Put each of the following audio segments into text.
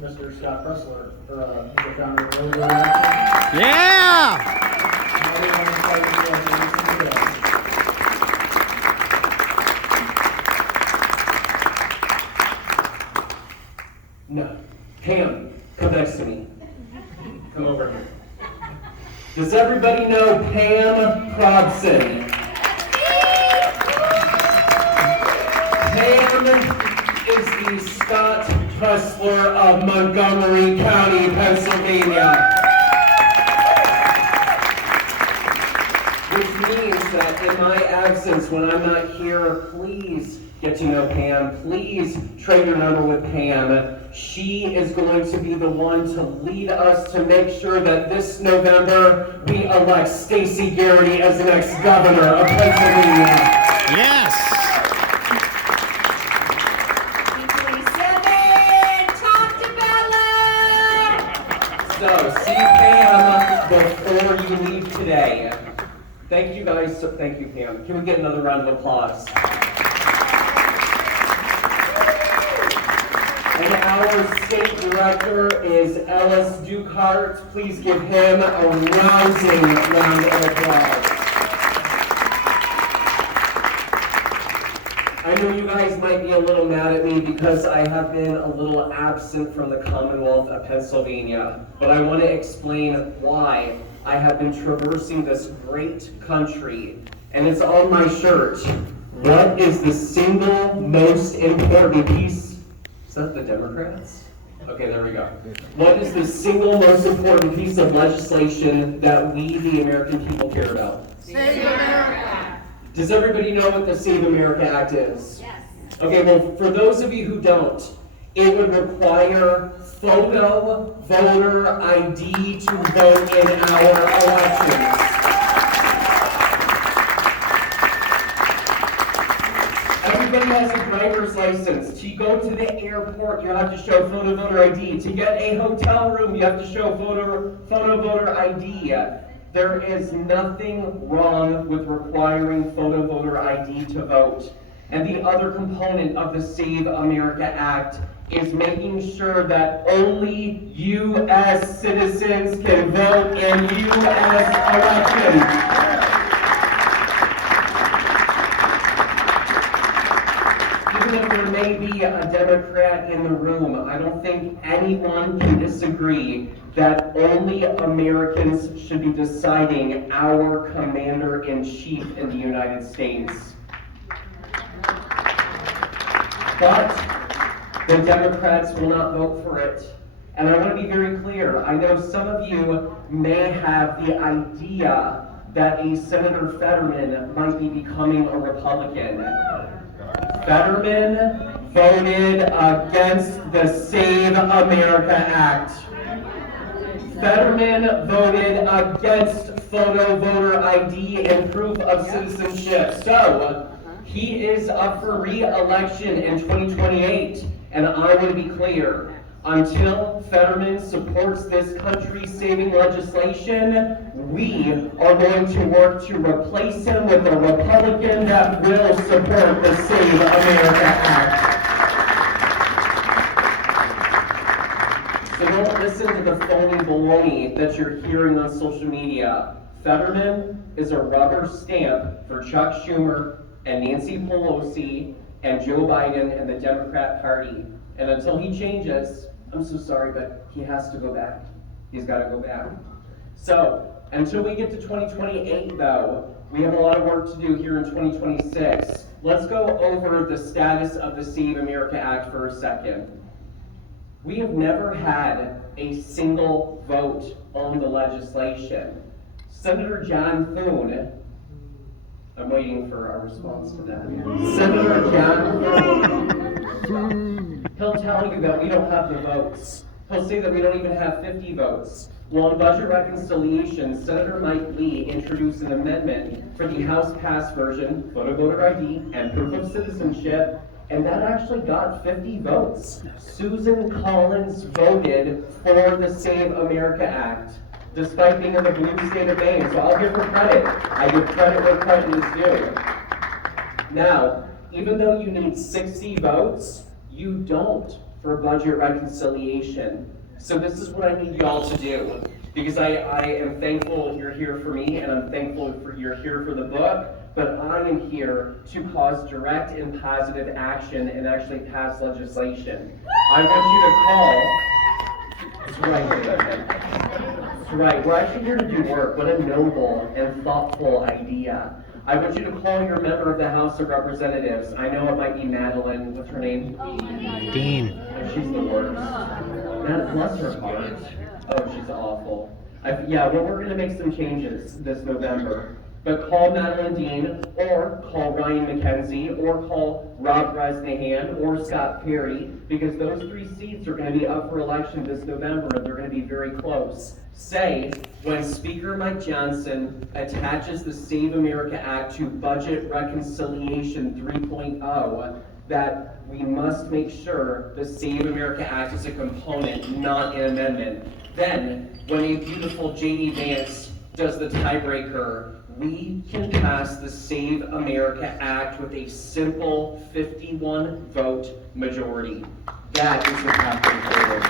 Mr. Scott Presler, he's the founder of Really Good Action. Yeah! No. Pam, come next to me. Come over here. Does everybody know Pam Crobson? Pam is the Scott Presler of Montgomery County, Pennsylvania. Which means that in my absence, when I'm not here, please get to know Pam. Please trade your number with Pam. She is going to be the one to lead us to make sure that this November we elect Stacey Garrity as the next governor of Pennsylvania. Yes! 27, talk to Bella! So, see Pam before you leave today. Thank you guys. Thank you, Pam. Can we get another round of applause? And our state director is Ellis Dukehart. Please give him a rousing round of applause. I know you guys might be a little mad at me because I have been a little absent from the Commonwealth of Pennsylvania, but I want to explain why I have been traversing this great country, and it's on my shirt. What is the single most important piece? Is that the Democrats? Okay, there we go. What is the single most important piece of legislation that we, the American people, care about? Save America! Does everybody know what the Save America Act is? Yes. Okay, well, for those of you who don't, it would require photo voter ID to vote in our elections. Everybody has a driver's license. To go to the airport, you have to show photo voter ID. To get a hotel room, you have to show photo voter ID. There is nothing wrong with requiring photo voter ID to vote. And the other component of the Save America Act is making sure that only U.S. citizens can vote in U.S. elections. Even if there may be a Democrat in the room, I don't think anyone can disagree that only Americans should be deciding our commander-in-chief in the United States. But the Democrats will not vote for it. And I want to be very clear. I know some of you may have the idea that a Senator Fetterman might be becoming a Republican. Fetterman voted against the Save America Act. Fetterman voted against photo voter ID and proof of citizenship. So, he is up for re-election in 2028. And I want to be clear, until Fetterman supports this country-saving legislation, we are going to work to replace him with a Republican that will support the Save America Act. So don't listen to the phony baloney that you're hearing on social media. Fetterman is a rubber stamp for Chuck Schumer and Nancy Pelosi and Joe Biden and the Democrat Party. And until he changes, I'm so sorry, but he has to go back. He's got to go back. So, until we get to 2028, though, we have a lot of work to do here in 2026. Let's go over the status of the Save America Act for a second. We have never had a single vote on the legislation. Senator John Thune, I'm waiting for a response to that. Senator John Thune, he'll tell you that we don't have the votes. He'll say that we don't even have 50 votes. Well, on budget reconciliation, Senator Mike Lee introduced an amendment for the House passed version, photo voter ID, and proof of citizenship, and that actually got 50 votes. Susan Collins voted for the Save America Act, despite being in the blue state of Maine. So I'll give her credit. I give credit where credit is due. Now, even though you need 60 votes, you don't for budget reconciliation. So this is what I need y'all to do, because I am thankful you're here for me, and I'm thankful you're here for the book, but I am here to cause direct and positive action and actually pass legislation. I want you to call. That's right, David. That's right. We're actually here to do work. What a noble and thoughtful idea. I want you to call your member of the House of Representatives. I know it might be Madeline. What's her name? Dean. And she's the worst. God bless her heart. Oh, she's awful. Well, we're going to make some changes this November. But call Madeline Dean, or call Ryan McKenzie, or call Rob Bresnahan, or Scott Perry, because those 3 seats are going to be up for election this November, and they're going to be very close. Say, when Speaker Mike Johnson attaches the Save America Act to Budget Reconciliation 3.0, that we must make sure the Save America Act is a component, not an amendment. Then, when a beautiful J.D. Vance does the tiebreaker, we can pass the Save America Act with a simple 51-vote majority. That is the path forward.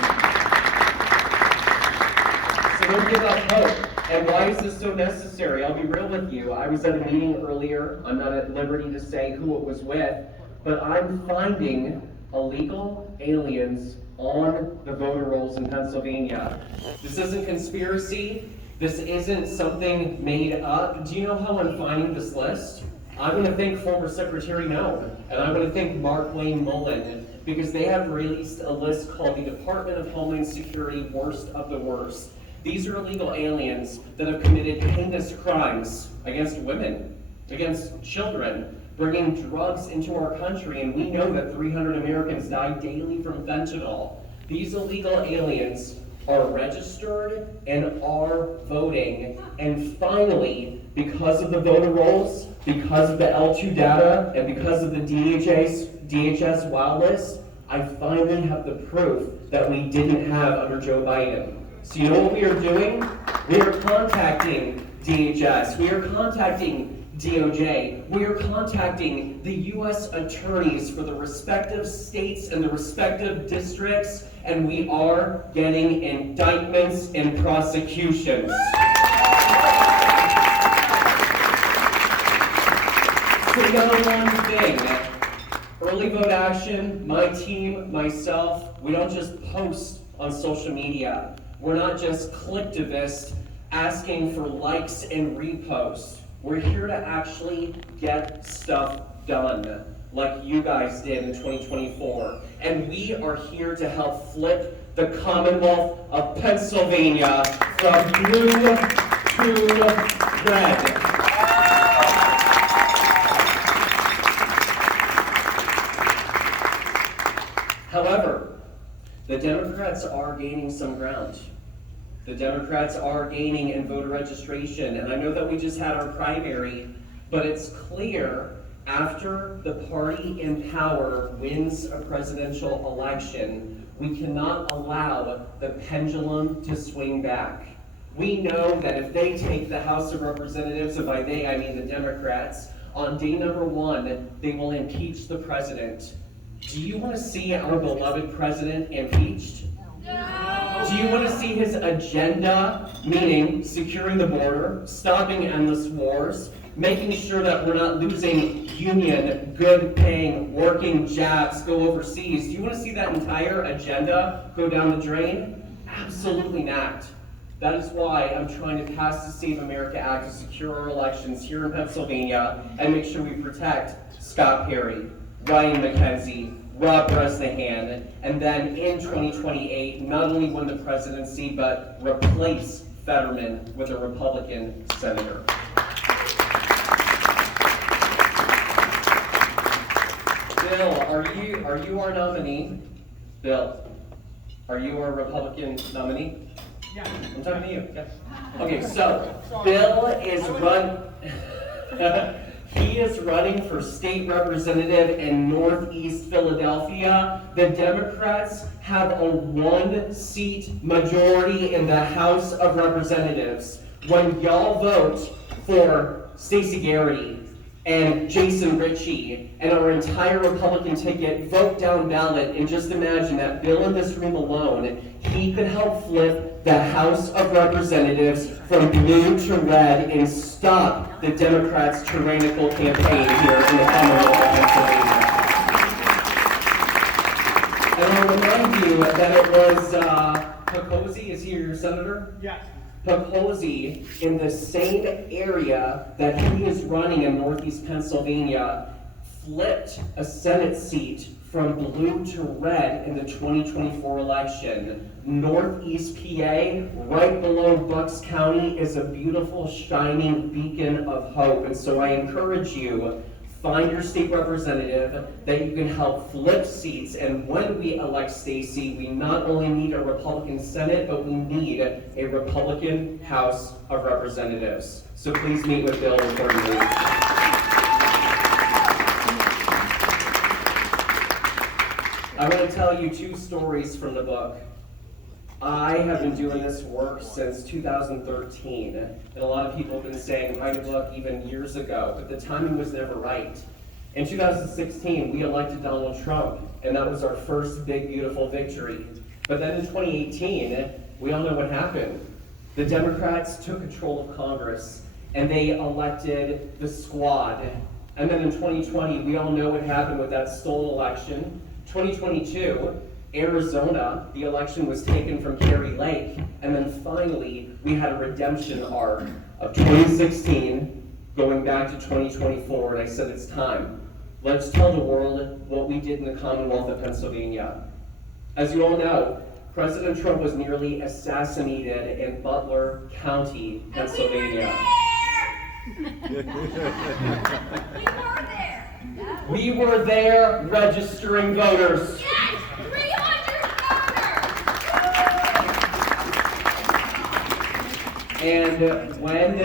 So don't give up hope. And why is this so necessary? I'll be real with you. I was at a meeting earlier. I'm not at liberty to say who it was with, but I'm finding illegal aliens on the voter rolls in Pennsylvania. This isn't conspiracy. This isn't something made up. Do you know how I'm finding this list? I'm going to thank former Secretary No, and I'm going to thank Mark Wayne Mullen, because they have released a list called the Department of Homeland Security Worst of the Worst. These are illegal aliens that have committed heinous crimes against women, against children, bringing drugs into our country, and we know that 300 Americans die daily from fentanyl. These illegal aliens are registered and are voting, and finally, because of the voter rolls, because of the L2 data, and because of the DHS WOW list, I finally have the proof that we didn't have under Joe Biden. So you know what we are doing? We are contacting DHS, we are contacting DOJ, we are contacting the U.S. attorneys for the respective states and the respective districts, and we are getting indictments and prosecutions. So know one thing, early vote action, my team, myself, we don't just post on social media. We're not just clicktivists asking for likes and reposts. We're here to actually get stuff done, like you guys did in 2024. And we are here to help flip the Commonwealth of Pennsylvania from blue to red. However, the Democrats are gaining some ground. The Democrats are gaining in voter registration, and I know that we just had our primary, but it's clear after the party in power wins a presidential election, we cannot allow the pendulum to swing back. We know that if they take the House of Representatives, and by they I mean the Democrats, on day number 1, they will impeach the president. Do you want to see our beloved president impeached? No. Do you want to see his agenda, meaning securing the border, stopping endless wars, making sure that we're not losing union, good-paying, working jobs go overseas? Do you want to see that entire agenda go down the drain? Absolutely not. That is why I'm trying to pass the Save America Act to secure our elections here in Pennsylvania and make sure we protect Scott Perry, Ryan McKenzie, Rob Bresnahan, and then in 2028, not only win the presidency, but replace Fetterman with a Republican senator. Bill, are you our nominee? Bill, are you our Republican nominee? Yeah. I'm talking to you. Yeah. Okay, so Bill is he is running for state representative in Northeast Philadelphia. The Democrats have a 1-seat majority in the House of Representatives. When y'all vote for Stacey Garrity and Jason Ritchie and our entire Republican ticket vote down ballot, and just imagine that bill in this room alone, he could help flip the House of Representatives from blue to red and stop the Democrats' tyrannical campaign here in the Commonwealth of Pennsylvania. And I'll remind you that it was Pecosi, is he your senator? Yes. Pecosi, in the same area that he is running in Northeast Pennsylvania, flipped a Senate seat from blue to red in the 2024 election. Northeast PA, right below Bucks County, is a beautiful, shining beacon of hope. And so I encourage you, find your state representative that you can help flip seats. And when we elect Stacy, we not only need a Republican Senate, but we need a Republican House of Representatives. So please meet with Bill before you leave. I want to tell you two stories from the book. I have been doing this work since 2013, and a lot of people have been saying write a book even years ago, but the timing was never right. In 2016, we elected Donald Trump, and that was our first big, beautiful victory. But then in 2018, we all know what happened. The Democrats took control of Congress, and they elected the Squad. And then in 2020, we all know what happened with that stolen election. 2022, Arizona, the election was taken from Kari Lake, and then finally we had a redemption arc of 2016 going back to 2024, and I said it's time. Let's tell the world what we did in the Commonwealth of Pennsylvania. As you all know, President Trump was nearly assassinated in Butler County, Pennsylvania. We were there registering voters. Yes, 300 voters. And when,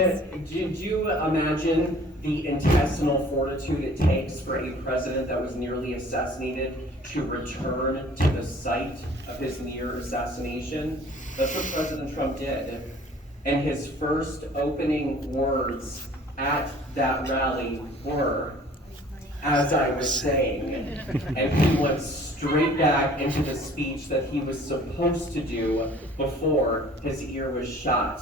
did you imagine the intestinal fortitude it takes for a president that was nearly assassinated to return to the site of his near assassination? That's what President Trump did. And his first opening words at that rally were, as I was saying, and he went straight back into the speech that he was supposed to do before his ear was shot.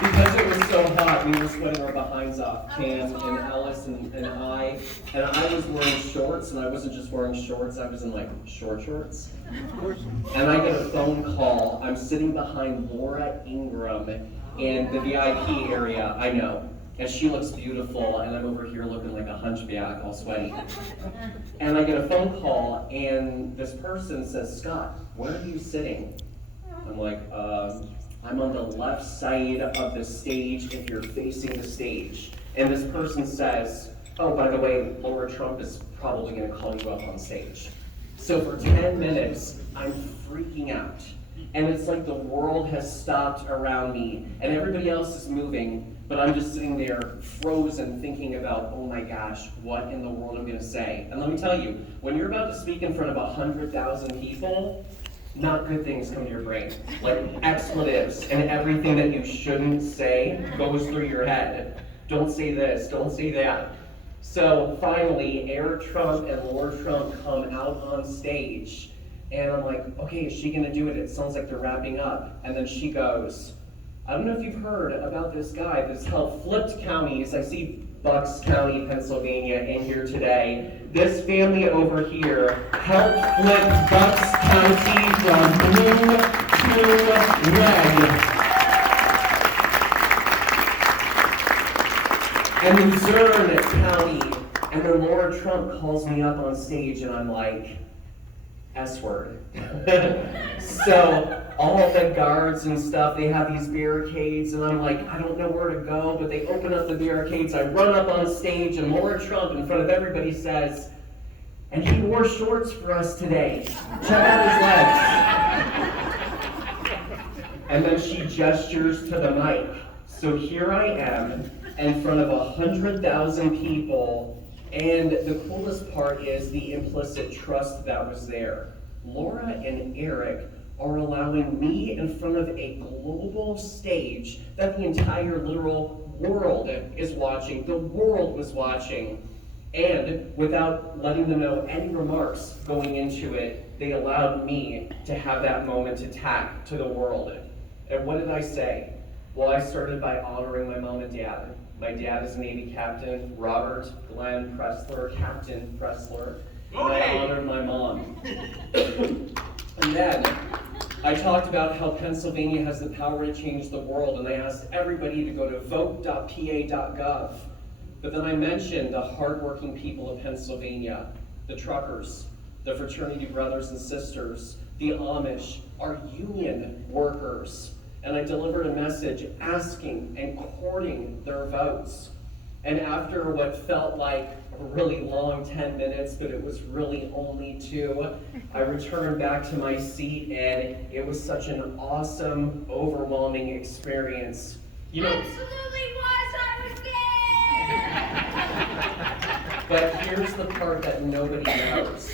Because it was so hot, we were sweating our behinds off, Cam and Ellis and I was wearing shorts, and I wasn't just wearing shorts, I was in like shorts. And I get a phone call, I'm sitting behind Laura Ingram in the VIP area, I know, and she looks beautiful, and I'm over here looking like a hunchback, all sweaty. And I get a phone call, and this person says, Scott, where are you sitting? I'm like, I'm on the left side of the stage if you're facing the stage. And this person says, oh, by the way, Laura Trump is probably gonna call you up on stage. So for 10 minutes, I'm freaking out. And it's like the world has stopped around me, and everybody else is moving, but I'm just sitting there frozen thinking about, oh my gosh, what in the world I'm gonna say? And let me tell you, when you're about to speak in front of 100,000 people, not good things come to your brain. Like expletives and everything that you shouldn't say goes through your head. Don't say this, don't say that. So finally, Eric Trump and Laura Trump come out on stage, and I'm like, okay, is she gonna do it? It sounds like they're wrapping up. And then she goes, I don't know if you've heard about this guy that's helped flipped counties. I see Bucks County, Pennsylvania in here today. This family over here helped flip Bucks County from blue to red. And Luzerne County, and then Laura Trump calls me up on stage, and I'm like, S-word. So all the guards and stuff, they have these barricades, and I'm like, I don't know where to go, but they open up the barricades. I run up on stage, and Laura Trump in front of everybody says, and he wore shorts for us today. Check out his legs. And then she gestures to the mic. So here I am in front of 100,000 people, and the coolest part is the implicit trust that was there. Laura and Eric are allowing me in front of a global stage that the entire literal world is watching. The world was watching. And without letting them know any remarks going into it, they allowed me to have that moment to tack to the world. And what did I say? Well, I started by honoring my mom and dad. My dad is a Navy captain, Robert Glenn Presler, Captain Presler. And I honored my mom. And then I talked about how Pennsylvania has the power to change the world, and I asked everybody to go to vote.pa.gov. But then I mentioned the hardworking people of Pennsylvania, the truckers, the fraternity brothers and sisters, the Amish, our union workers. And I delivered a message asking and courting their votes. And after what felt like a really long 10 minutes, but it was really only 2, I returned back to my seat, and it was such an awesome, overwhelming experience. You know, Absolutely was, I was there! but here's the part that nobody knows.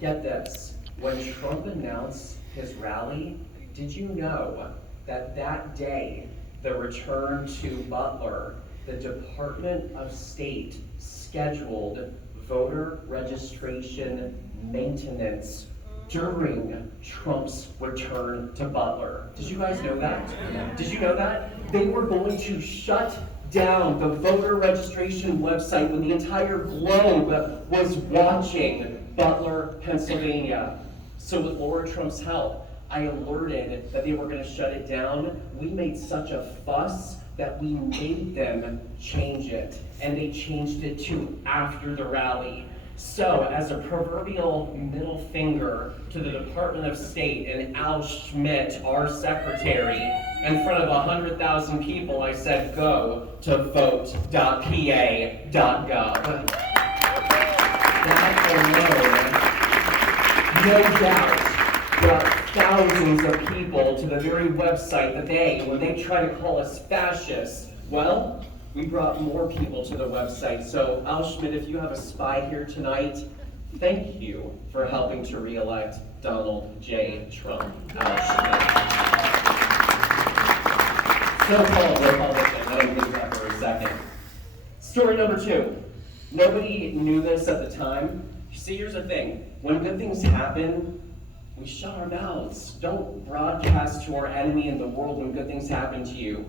Get this, when Trump announced his rally, did you know that that day, the return to Butler, the Department of State scheduled voter registration maintenance during Trump's return to Butler? Did you guys know that? Did you know that? They were going to shut down the voter registration website when the entire globe was watching Butler, Pennsylvania. So with Laura Trump's help, I alerted that they were going to shut it down. We made such a fuss that we made them change it, and they changed it to after the rally. So, as a proverbial middle finger to the Department of State and Al Schmidt, our secretary, in front of 100,000 people, I said, go to vote.pa.gov. That alone, no doubt, brought thousands of people to the very website that when they try to call us fascists, well, we brought more people to the website. So, Al Schmidt, if you have a spy here tonight, thank you for helping to re-elect Donald J. Trump. Al Schmidt. So-called Republican, let me think that for a second. Story number 2. Nobody knew this at the time. See, here's the thing. When good things happen, we shut our mouths. Don't broadcast to our enemy in the world when good things happen to you.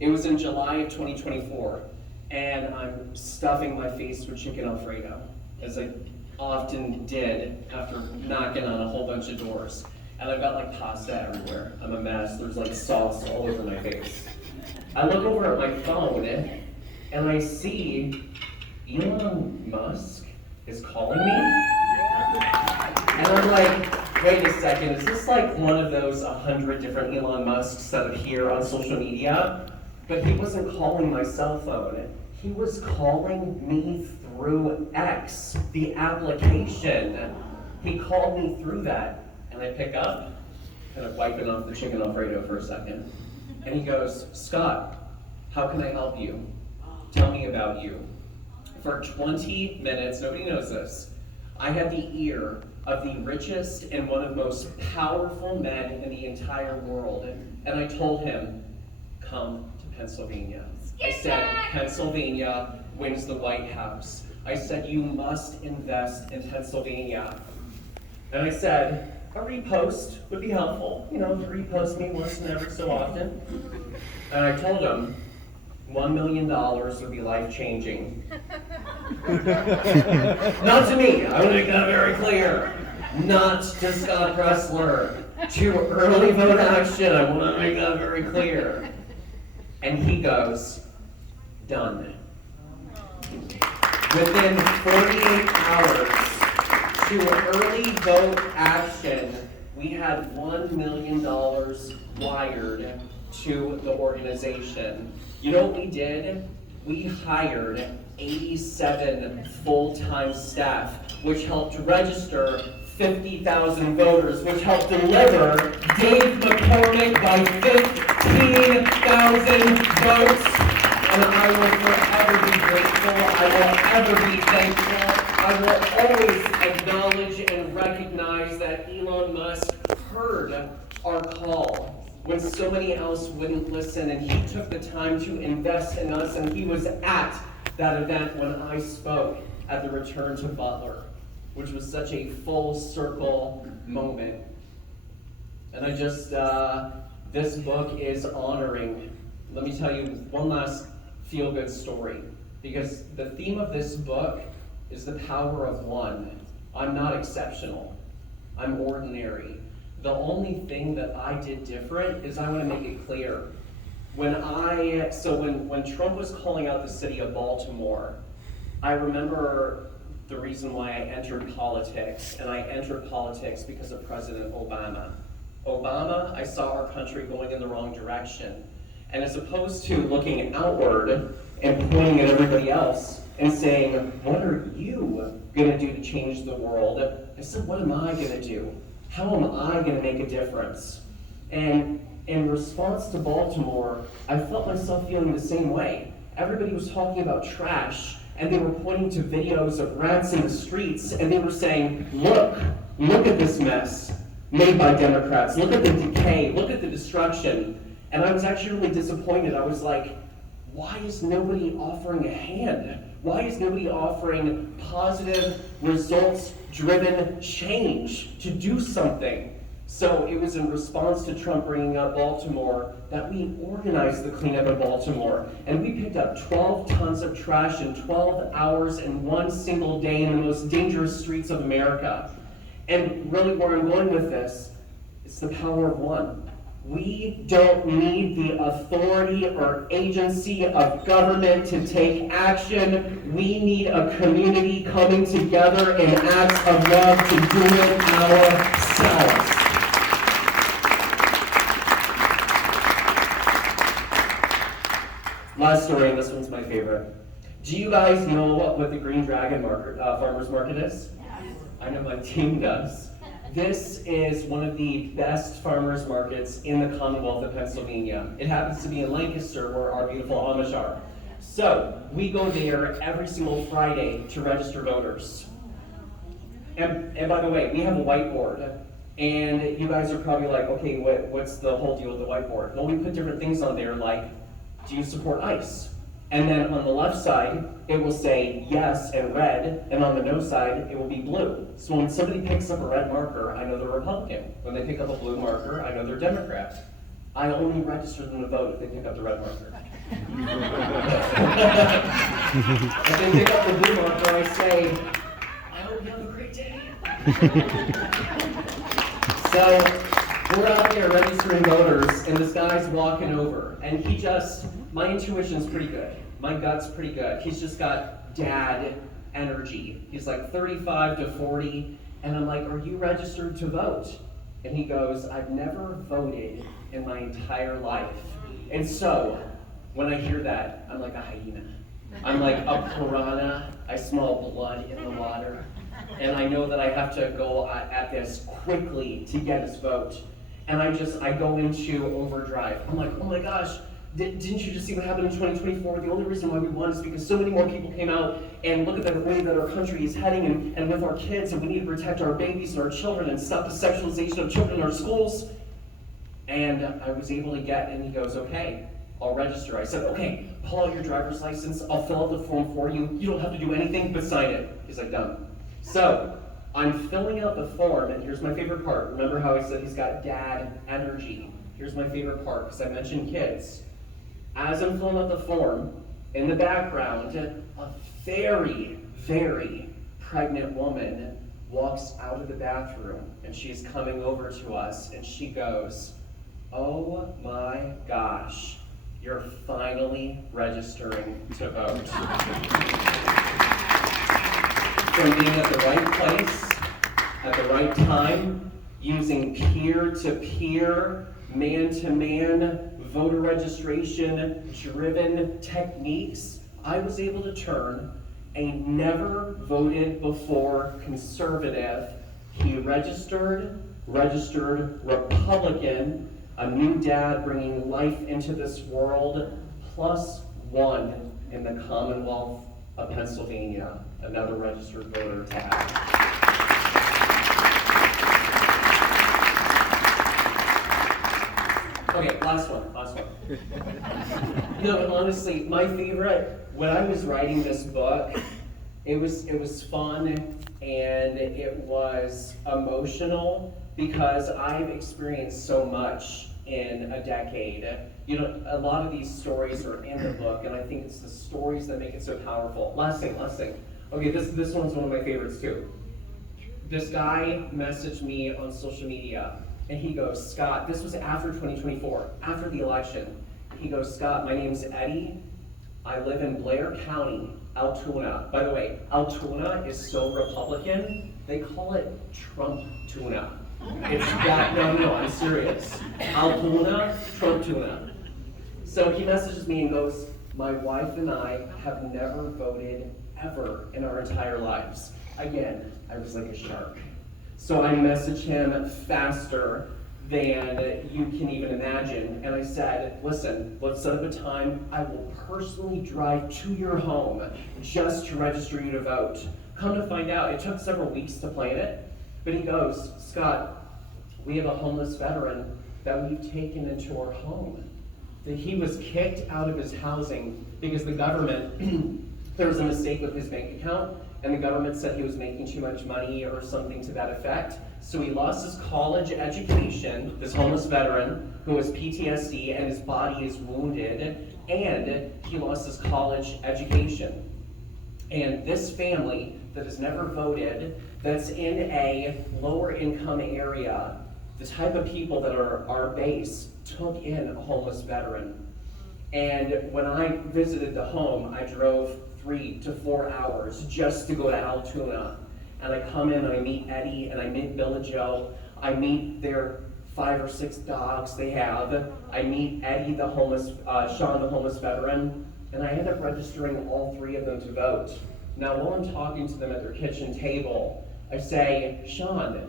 It was in July of 2024, and I'm stuffing my face with chicken Alfredo, as I often did after knocking on a whole bunch of doors. And I've got like pasta everywhere. I'm a mess. There's like sauce all over my face. I look over at my phone, and I see Elon Musk is calling me. And I'm like, wait a second, is this like one of those 100 different Elon Musks that appear on social media? But he wasn't calling my cell phone. He was calling me through X, the application. He called me through that. And I pick up, kind of wiping off the chicken Alfredo for a second. And he goes, Scott, how can I help you? Tell me about you. For 20 minutes, nobody knows this, I had the ear of the richest and one of the most powerful men in the entire world. And I told him, come to Pennsylvania. I said, Pennsylvania wins the White House. I said, you must invest in Pennsylvania. And I said, a repost would be helpful. You know, repost me once and every so often. And I told him, $1 million would be life-changing. Not to me, I want to make that very clear. Not to Scott Presler. To early vote action, I want to make that very clear. And he goes, done. Within 48 hours, to early vote action, we had $1 million wired to the organization. You know what we did? We hired 87 full-time staff, which helped register 50,000 voters, which helped deliver Dave McCormick by 15,000 votes. And I will forever be grateful. I will ever be thankful. I will always acknowledge and recognize that Elon Musk heard our call when so many else wouldn't listen, and he took the time to invest in us, and he was at that event when I spoke at the Return to Butler, which was such a full circle moment. And I just, this book is honoring. Let me tell you one last feel-good story, because the theme of this book is the power of one. I'm not exceptional. I'm ordinary. The only thing that I did different is I want to make it clear. When Trump was calling out the city of Baltimore, I remember the reason why I entered politics, and I entered politics because of President Obama. I saw our country going in the wrong direction. And as opposed to looking outward and pointing at everybody else and saying, what are you going to do to change the world? I said, what am I going to do? How am I going to make a difference? And in response to Baltimore, I felt myself feeling the same way. Everybody was talking about trash, and they were pointing to videos of rats in the streets, and they were saying, look at this mess made by Democrats. Look at the decay, look at the destruction. And I was actually really disappointed. I was like, why is nobody offering a hand? Why is nobody offering positive, results-driven change to do something? So it was in response to Trump bringing up Baltimore that we organized the cleanup of Baltimore. And we picked up 12 tons of trash in 12 hours in one single day in the most dangerous streets of America. And really where I'm going with this, it's the power of one. We don't need the authority or agency of government to take action. We need a community coming together in acts of love to do it ourselves. Last story, and this one's my favorite. Do you guys know what the Green Dragon Farmers Market is? Yes. I know my team does. This is one of the best farmers markets in the Commonwealth of Pennsylvania. It happens to be in Lancaster, where our beautiful Amish are. So we go there every single Friday to register voters. And by the way, we have a whiteboard. And you guys are probably like, okay, what's the whole deal with the whiteboard? Well, we put different things on there like, do you support ICE? And then on the left side, it will say yes and red, and on the no side, it will be blue. So when somebody picks up a red marker, I know they're Republican. When they pick up a blue marker, I know they're Democrat. I only register them to vote if they pick up the red marker. If they pick up the blue marker, I say, I hope you have a great day. So we're out there registering voters, and this guy's walking over, and my intuition's pretty good. My gut's pretty good. He's just got dad energy. He's like 35 to 40, and I'm like, are you registered to vote? And he goes, I've never voted in my entire life. And so, when I hear that, I'm like a hyena. I'm like a piranha. I smell blood in the water. And I know that I have to go at this quickly to get his vote. And I go into overdrive. I'm like, oh my gosh, didn't you just see what happened in 2024? The only reason why we won is because so many more people came out, and look at the way that our country is heading, and with our kids, and we need to protect our babies and our children and stop the sexualization of children in our schools. And I was able to and he goes, okay, I'll register. I said, okay, pull out your driver's license, I'll fill out the form for you. You don't have to do anything but sign it. He's like, done. So, I'm filling out the form, and here's my favorite part. Remember how I said he's got dad energy? Here's my favorite part, because I mentioned kids. As I'm filling out the form, in the background, a very, very pregnant woman walks out of the bathroom, and she's coming over to us, and she goes, oh my gosh, you're finally registering to vote. From being at the right place, at the right time, using peer-to-peer, man-to-man, voter registration-driven techniques, I was able to turn a never-voted-before conservative. He registered Republican, a new dad bringing life into this world, +1 in the Commonwealth of Pennsylvania, another registered voter tag. last one. No, honestly, my favorite, when I was writing this book, it was fun and it was emotional because I've experienced so much in a decade. You know, a lot of these stories are in the book, and I think it's the stories that make it so powerful. Last thing. Okay, this one's one of my favorites too. This guy messaged me on social media, and he goes, Scott, this was after 2024, after the election. He goes, Scott, my name's Eddie. I live in Blair County, Altoona. By the way, Altoona is so Republican, they call it Trump tuna. It's that, no, I'm serious. Altoona, Trump tuna. So he messages me and goes, my wife and I have never voted ever in our entire lives. Again, I was like a shark. So I messaged him faster than you can even imagine. And I said, listen, let's set up a time. I will personally drive to your home just to register you to vote. Come to find out, it took several weeks to plan it. But he goes, Scott, we have a homeless veteran that we've taken into our home. That he was kicked out of his housing because the government, there was a mistake with his bank account, and the government said he was making too much money or something to that effect. So he lost his college education, this homeless veteran who has PTSD and his body is wounded, and he lost his college education. And this family that has never voted, that's in a lower income area, the type of people that are our base took in a homeless veteran. And when I visited the home, I drove 3 to 4 hours just to go to Altoona. And I come in and I meet Eddie and I meet Bill and Joe. I meet their 5 or 6 dogs they have. I meet Eddie, the homeless, Sean, the homeless veteran, and I end up registering all 3 of them to vote. Now, while I'm talking to them at their kitchen table, I say, Sean,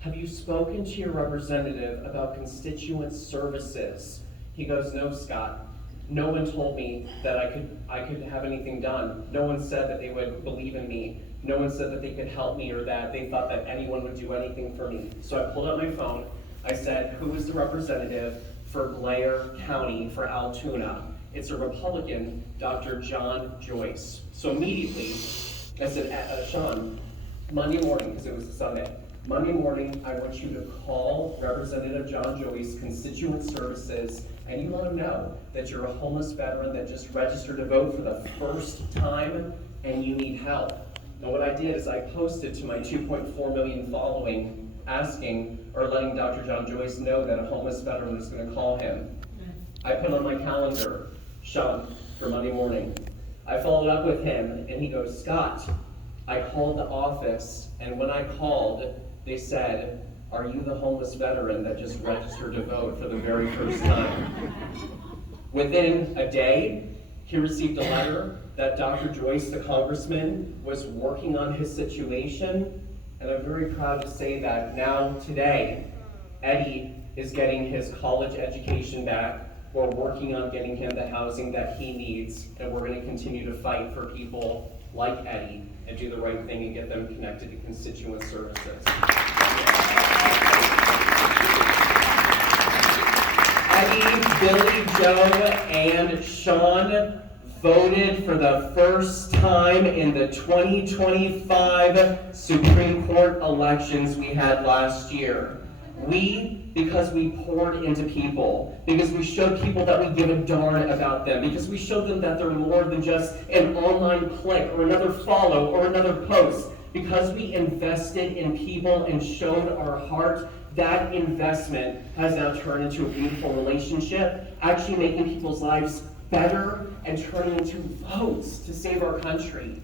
have you spoken to your representative about constituent services? He goes, no, Scott. No one told me that I could have anything done. No one said that they would believe in me. No one said that they could help me or that they thought that anyone would do anything for me. So I pulled out my phone. I said, who is the representative for Blair County for Altoona? It's a Republican, Dr. John Joyce. So immediately, I said, Sean, Monday morning, because it was a Sunday, Monday morning, I want you to call Representative John Joyce, Constituent Services, and you let him know that you're a homeless veteran that just registered to vote for the first time and you need help. And what I did is I posted to my 2.4 million following asking or letting Dr. John Joyce know that a homeless veteran was going to call him. I put on my calendar, Sean, for Monday morning. I followed up with him and he goes, Scott, I called the office and when I called, they said, are you the homeless veteran that just registered to vote for the very first time? Within a day, he received a letter that Dr. Joyce, the congressman, was working on his situation, and I'm very proud to say that now, today, Eddie is getting his college education back. We're working on getting him the housing that he needs, and we're going to continue to fight for people like Eddie and do the right thing and get them connected to constituent services. Eddie, Billy, Joe, and Sean voted for the first time in the 2025 Supreme Court elections we had last year. Because we poured into people, because we showed people that we give a darn about them, because we showed them that they're more than just an online click or another follow or another post, because we invested in people and showed our heart. That investment has now turned into a beautiful relationship, actually making people's lives better and turning into votes to save our country.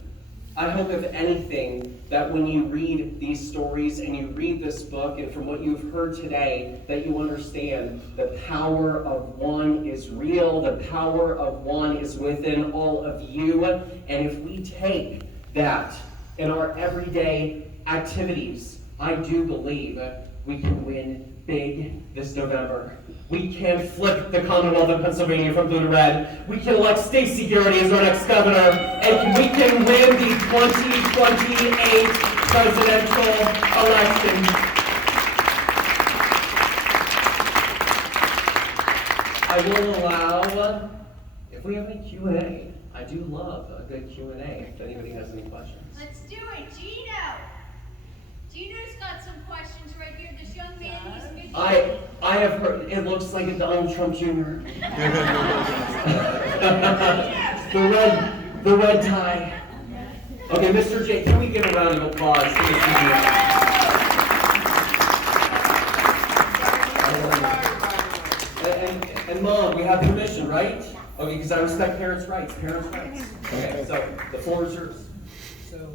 I hope, if anything, that when you read these stories and you read this book, and from what you've heard today, that you understand the power of one is real, the power of one is within all of you, and if we take that in our everyday activities, I do believe we can win big this November. We can flip the Commonwealth of Pennsylvania from blue to red. We can elect Stacey Garrity as our next governor, and we can win the 2028 presidential election. will allow, if we have any Q&A, I do love a good Q&A if anybody has any questions. Let's do it, Gino. Gino's got some questions right here. This young man, he's 50. I have heard, it looks like a Donald Trump Jr. the red tie. Okay, Mr. J, can we give a round of applause to this junior? And Mom, we have permission, right? Okay, because I respect parents' rights. Okay, so the floor is yours. So,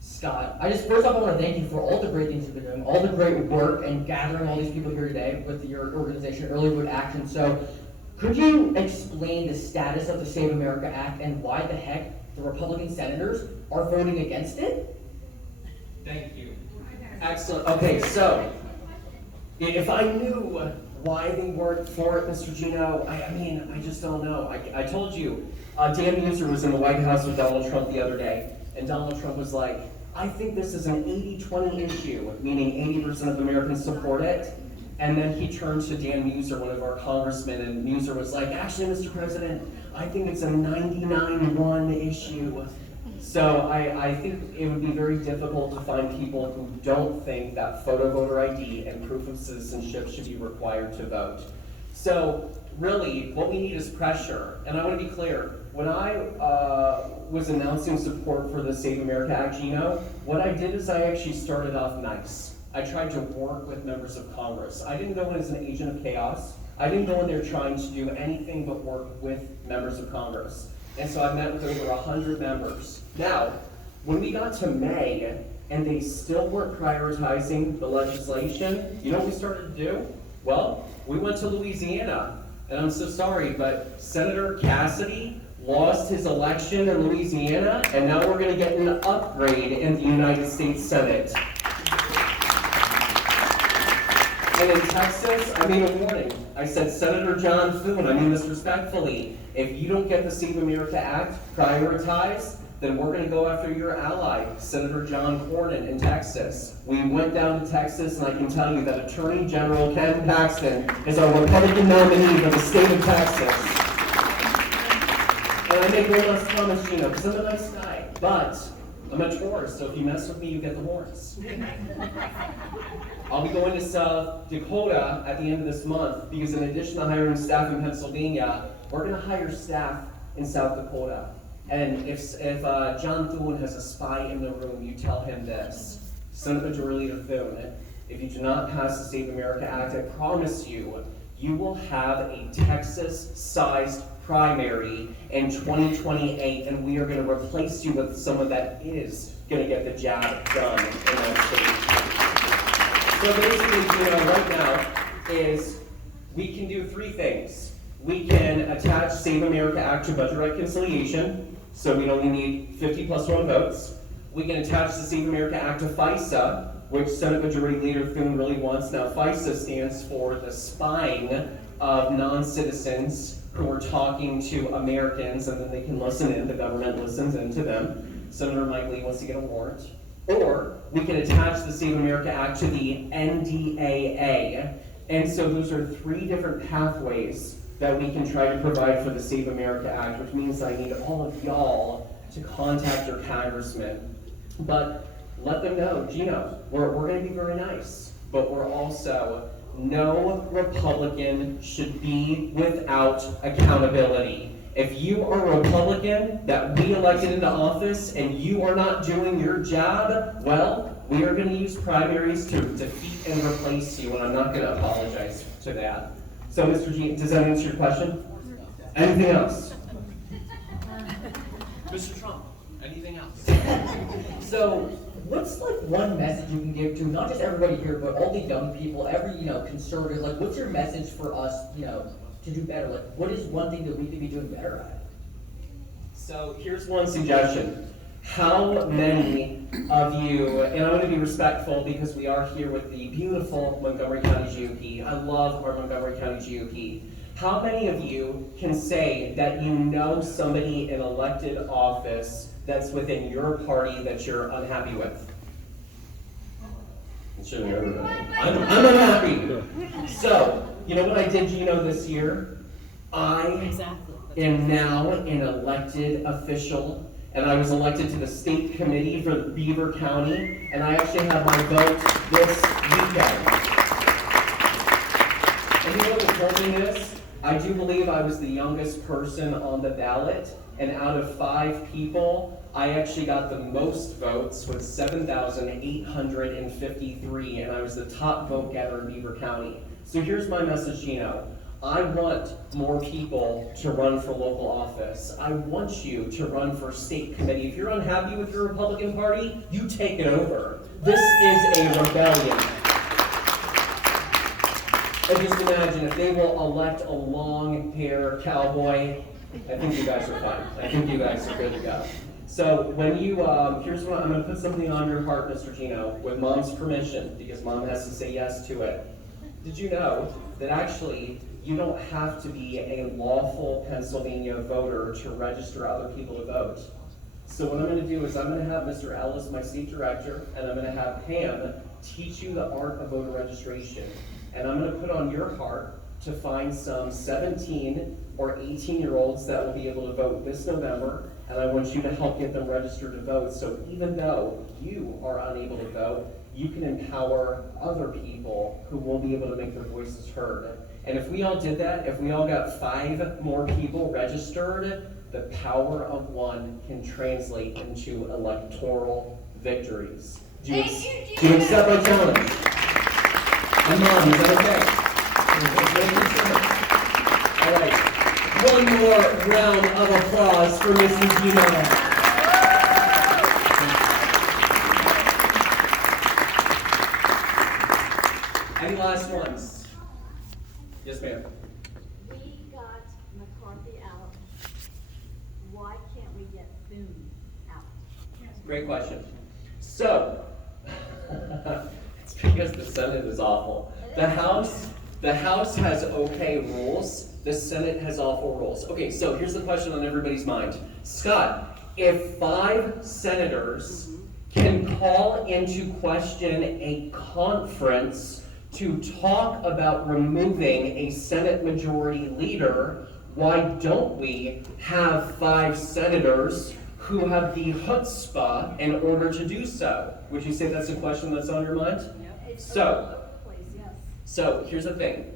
Scott, first off, I want to thank you for all the great things you've been doing, all the great work and gathering all these people here today with your organization, Earlywood Action. So, could you explain the status of the Save America Act and why the heck the Republican senators are voting against it? Thank you. Excellent. Okay, so if I knew why they weren't for it, Mr. Gino, I just don't know. I told you, Dan Muser was in the White House with Donald Trump the other day, and Donald Trump was like, I think this is an 80-20 issue, meaning 80% of Americans support it. And then he turned to Dan Muser, one of our congressmen, and Muser was like, actually, Mr. President, I think it's a 99-1 issue. So I think it would be very difficult to find people who don't think that photo voter ID and proof of citizenship should be required to vote. So really, what we need is pressure. And I want to be clear, when I was announcing support for the Save America Act, Gino, what I did is I actually started off nice. I tried to work with members of Congress. I didn't go in as an agent of chaos. I didn't go in there trying to do anything but work with members of Congress. And so I met with over 100 members. Now, when we got to May and they still weren't prioritizing the legislation, you know what we started to do? Well, we went to Louisiana. And I'm so sorry, but Senator Cassidy lost his election in Louisiana, and now we're going to get an upgrade in the United States Senate. And in Texas, I made a warning. I said, Senator John Thune, I mean this respectfully, if you don't get the Save America Act prioritized, then we're going to go after your ally, Senator John Cornyn in Texas. We went down to Texas, and I can tell you that Attorney General Ken Paxton is our Republican nominee for the state of Texas. And I make no less comments, Gino, because I'm a nice guy, but I'm a Taurus, so if you mess with me, you get the horns. I'll be going to South Dakota at the end of this month, because in addition to hiring staff in Pennsylvania, we're going to hire staff in South Dakota. And if John Thune has a spy in the room, you tell him this. Senate Majority Leader Thune, if you do not pass the Save America Act, I promise you, you will have a Texas-sized primary in 2028, and we are going to replace you with someone that is going to get the job done in that state. So basically, you know, right now is we can do three things. We can attach Save America Act to budget reconciliation, so we'd only need 50 plus 1 votes. We can attach the Save America Act to FISA, which Senate Majority Leader Thune really wants. Now, FISA stands for the spying of non-citizens who are talking to Americans, and then they can listen in, the government listens in to them. Senator Mike Lee wants to get a warrant. Or we can attach the Save America Act to the NDAA. And so those are three different pathways that we can try to provide for the Save America Act, which means I need all of y'all to contact your congressman. But let them know, Gino, we're going to be very nice, but we're also, no Republican should be without accountability. If you are a Republican that we elected into office and you are not doing your job, well, we are going to use primaries to defeat and replace you, and I'm not going to apologize to that. So, Mr. G, does that answer your question? Anything else? Mr. Trump, anything else? So, what's like one message you can give to not just everybody here, but all the young people, every conservative? Like, what's your message for us, to do better? Like, what is one thing that we could be doing better at? So here's one suggestion. How many of you, and I want to be respectful because we are here with the beautiful Montgomery County GOP. I love our Montgomery County GOP. How many of you can say that you know somebody in elected office that's within your party that you're unhappy with? I'm unhappy. So, you know what I did, Gino, this year? I Exactly. am now an elected official, and I was elected to the state committee for Beaver County, and I actually have my vote this weekend. And you know what the cool thing is? I do believe I was the youngest person on the ballot, and out of 5 people, I actually got the most votes with 7,853, and I was the top vote getter in Beaver County. So here's my message, Gino. I want more people to run for local office. I want you to run for state committee. If you're unhappy with your Republican Party, you take it over. This is a rebellion. And just imagine if they will elect a long-haired cowboy, I think you guys are fine. I think you guys are good to go. So when you, here's what I'm gonna put something on your heart, Mr. Gino, with Mom's permission, because Mom has to say yes to it. Did you know that actually you don't have to be a lawful Pennsylvania voter to register other people to vote? So what I'm gonna do is I'm gonna have Mr. Ellis, my state director, and I'm gonna have Pam teach you the art of voter registration. And I'm gonna put on your heart to find some 17 or 18-year-olds that will be able to vote this November, and I want you to help get them registered to vote. So even though you are unable to vote, you can empower other people who will be able to make their voices heard. And if we all did that, if we all got 5 more people registered, the power of one can translate into electoral victories. Do you accept my challenge? And Mom, is that okay? Thank you so much. All right, one more round of applause for Mrs. Gino. Any last ones? Yes, ma'am. We got McCarthy out. Why can't we get Boone out? Great question. So, it's because the Senate is awful. The House has okay rules. The Senate has awful rules. Okay, so here's the question on everybody's mind. Scott, if 5 senators can call into question a conference to talk about removing a Senate majority leader, why don't we have 5 senators who have the chutzpah in order to do so? Would you say that's a question that's on your mind? So here's the thing.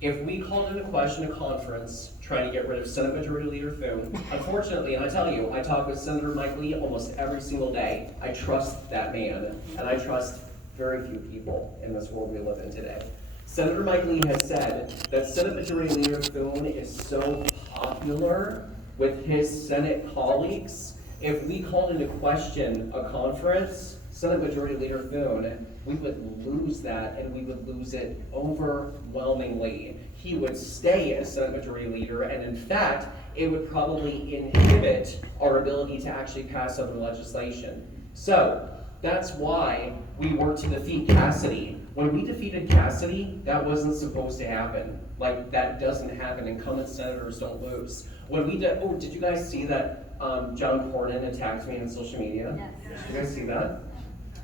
If we called into question a conference trying to get rid of Senate Majority Leader Thune, unfortunately, and I tell you, I talk with Senator Mike Lee almost every single day. I trust that man, and I trust very few people in this world we live in today. Senator Mike Lee has said that Senate Majority Leader Thune is so popular with his Senate colleagues, if we called into question a conference, Senate Majority Leader Thune, we would lose that, and we would lose it overwhelmingly. He would stay as Senate Majority Leader, and in fact, it would probably inhibit our ability to actually pass other legislation. So, that's why we worked to defeat Cassidy. When we defeated Cassidy, that wasn't supposed to happen. Like, that doesn't happen. Incumbent senators don't lose. When we did, oh, did you guys see that John Cornyn attacked me on social media? Yes. Did you guys see that?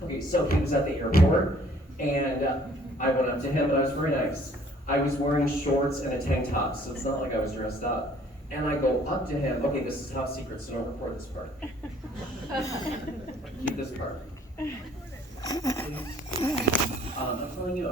Okay, so he was at the airport, and I went up to him, and I was very nice. I was wearing shorts and a tank top, so it's not like I was dressed up. And I go up to him, okay, this is top secret, so don't record this part. Keep this part. I'm telling you,